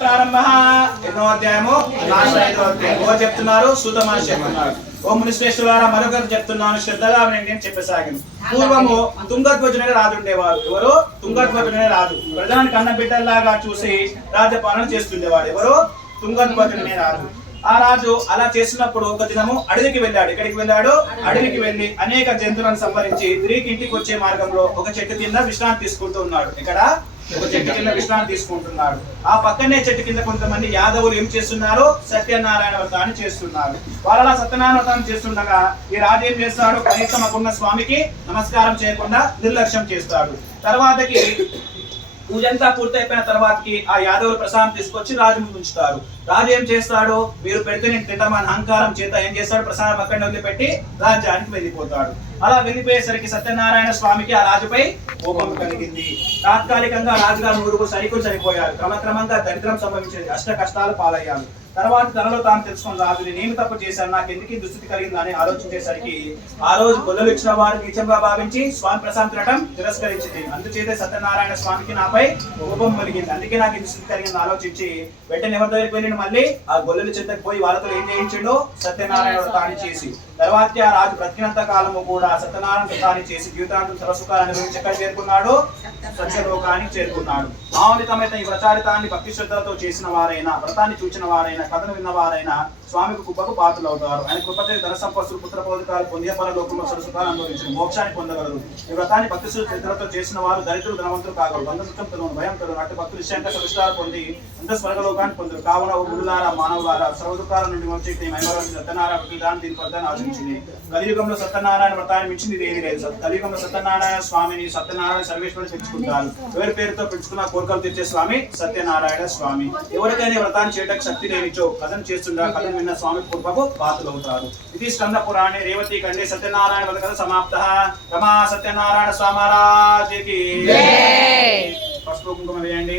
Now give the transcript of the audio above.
ప్రారంభ ఎన్నో అధ్యాయము లాస్ట్ 5వ అధ్యాయం ఎవరు చెప్తున్నారు? సూత మహర్షి చెప్తున్నారు. ఓ మునిశ్రేష్ఠులారా మరొకరు చెప్తున్నాను, శ్రద్ధగా వినండి అని చెప్పసాగింది. పూర్వము తుంగధ్వజుడనే రాజు ఉండేవాడు. ఎవరు? తుంగధ్వజుడనే రాజు. ప్రజలను కన్న బిడ్డల్లాగా చూసి రాజ్యపాలన చేస్తుండేవాడు. ఎవరు? తుంగధ్వజుడనే రాజు. ఆ రాజు అలా చేసినప్పుడు ఒక దినము అడవికి వెళ్ళాడు. ఎక్కడికి వెళ్ళాడు? అడవికి వెళ్ళి అనేక జంతువులను సంహరించి తిరిగి ఇంటికి వచ్చే మార్గంలో ఒక చెట్టు కింద విశ్రాంతి తీసుకుంటూ ఉన్నాడు. ఇక్కడ ఒక చెట్టు కింద విశ్రాంతి తీసుకుంటున్నాడు. ఆ పక్కనే చెట్టు కింద కొంతమంది యాదవులు ఏం చేస్తున్నారు? సత్యనారాయణ వ్రతాన్ని చేస్తున్నారు. వాళ్ళ సత్యనారాయణ వ్రతాన్ని చేస్తుండగా ఈ రాజు ఏం చేస్తాడు? కనీసం అక్కడున్న స్వామికి నమస్కారం చేయకుండా నిర్లక్ష్యం చేస్తాడు. తర్వాతకి పూజంతా పూర్తయిపోయిన తర్వాతకి ఆ యాదవులు ప్రసాదం తీసుకొచ్చి రాజు ముందు ఉంచుతారు. రాజు ఏం చేస్తాడు? మీరు పెడితే నేను తింటామని అహంకారం చేత ఏం చేస్తాడు? ప్రసాదం అక్కడ వదిలిపెట్టి రాజ్యానికి వెళ్ళిపోతాడు. అలా వెళ్ళిపోయేసరికి సత్యనారాయణ స్వామికి ఆ రాజుపై కోపం కలిగింది. తాత్కాలికంగా రాజుగారు మురుగురు సైనికులు చనిపోయారు. క్రమక్రమంగా దరిద్రం సంభవించేది. అష్ట కష్టాలు పాలయ్యారు. తర్వాత తనలో తాను తెలుసుకున్న రాజు నేనేమి తప్పు చేశాను, నాకు ఎందుకు దుస్థితి కలిగిందని ఆలోచించేసరికి ఆ రోజు గొల్లలు ఇచ్చిన వారు నీచంగా భావించి స్వామి ప్రసాదం తినడం తిరస్కరించింది. అందుచేత సత్యనారాయణ స్వామికి నాపై కోపం కలిగింది. అందుకే నాకు దుస్థితి కలిగింది ఆలోచించి వెంటనే ఎవరి దగ్గరికి వెళ్ళిన మళ్ళీ ఆ గొల్లలు చెంతకు పోయి వాళ్ళతో ఏం చేయించిండో సత్యనారాయణ వ్రతాన్ని చేసి తర్వాత ఆ రాజు బ్రతికినంత కాలము కూడా సత్యనారాయణ వ్రతాన్ని చేసి జీవితాంతం సరసుఖాలు అనుభవించి ఎక్కడ చేరుకున్నాడు? సత్యలోకానికి చేరుకున్నాడు. మామూలికమైన ఈ వ్రతారితాన్ని భక్తి శ్రద్ధలతో చేసిన వారైనా, వ్రతాన్ని చూచిన వారైనా, కథను విన్న వారైనా స్వామికి కృపకు పాత్రలు అవుతారు. ఆయన కృపతే ధన సంపత్తులు పుత్ర పౌదికాలు పొందే పరలోకంలో సరసుఖాలు అనుభవించిన మోక్షాన్ని పొందగలరు. ఈ వ్రతాన్ని భక్తి శ్రద్ధలతో చేసిన వారు దరిద్రులు ధనవంతులు కాగలరు. బంధుత్వం తను భయం తను అటు భక్తులు నిశ్చయంగా సవిష్టాలు పొంది అంత స్వర్గలోకాన్ని పొందరు. కావున గురులారా మానవులారా సర్వదుకాల నుండి వచ్చి సత్యనారాయణ వ్రతాన్ని దీని వ్రతాన్ని ఆచరించింది. కలియుగంలో సత్యనారాయణ వ్రతాన్ని మించింది ఏమీ లేదు. కలియుగంలో సత్యనారాయణ స్వామిని సత్యనారాయణ సర్వేశ్వరుని పెంచుకుంటారు. ఎవరి పేరుతో పెంచుకున్న కోరికలు తీర్చే స్వామి సత్యనారాయణ స్వామి. ఎవరికైనా వ్రతాన్ని చేయడానికి శక్తి లేనిచో కథను చేస్తుండగా కథను విన్న స్వామి కృపకు పాత్రలవుతారు. ఇది స్కంద పురాణే రేవతి కండే సత్యనారాయణ వ్రత కథ సమాప్త. రమా సత్యనారాయణ స్వామి మహారాజుకి పసుపు కుంకుమ వేయండి.